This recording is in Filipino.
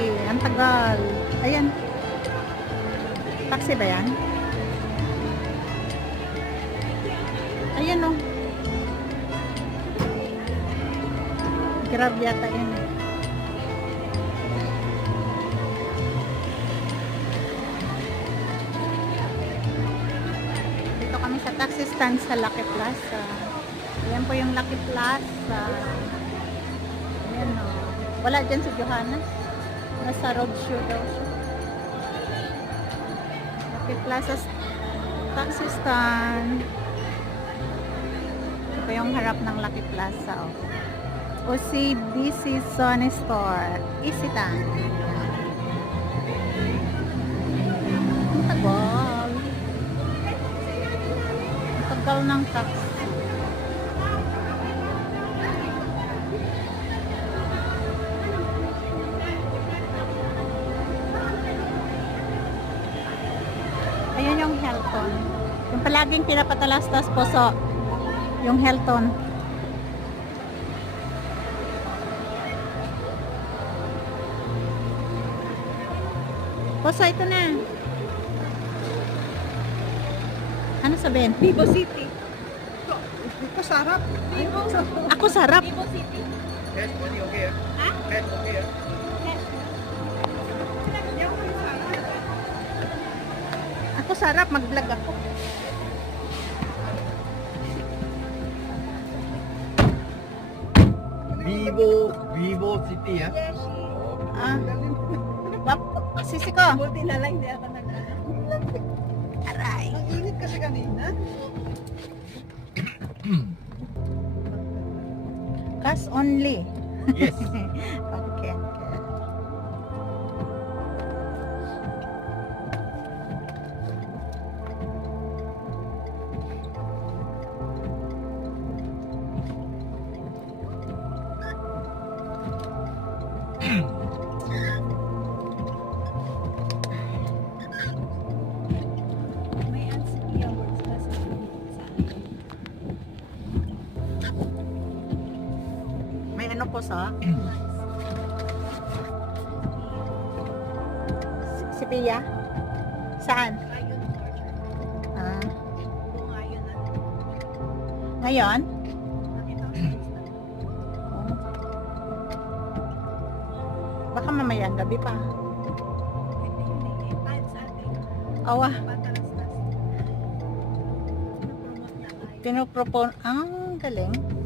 Lucky. Ang tagal. Ayan. Taxi ba yan? Ayan o. Grab yata yun. eh. Dito kami sa taxi stand sa Lucky Plaza. Ayan po yung Lucky Plaza. Ayan o. Wala dyan si Johanna. Nasa roadshow daw siya. Lucky Plaza taxi stand. Ito yung harap ng Lucky Plaza. Oh. OCBC Zone Store. Easy time. Ang tagal. Ang tagal ng taxi. Yung Helton. Yung palaging pinapatalastas po so yung Helton. Poso, ito na. Ano sabihin? Vivo City. Ito sarap. Vivo. Ako sarap. Vivo City. Money okay ah? Ha? Cash okay sarap. Mag-vlog ako. Vivo, Vivo City ah? Yes. Ah. Wap, sisi ko. Buti na lang hindi ako nag-ano. Aray. Ang init kasi kanina. Cash only. Yes. Okay, Ano po sa? Si, si Pia? Saan? Ah, ngayon? Oh. Baka mamaya ang gabi pa. Awa, pinopropon. Ang galing.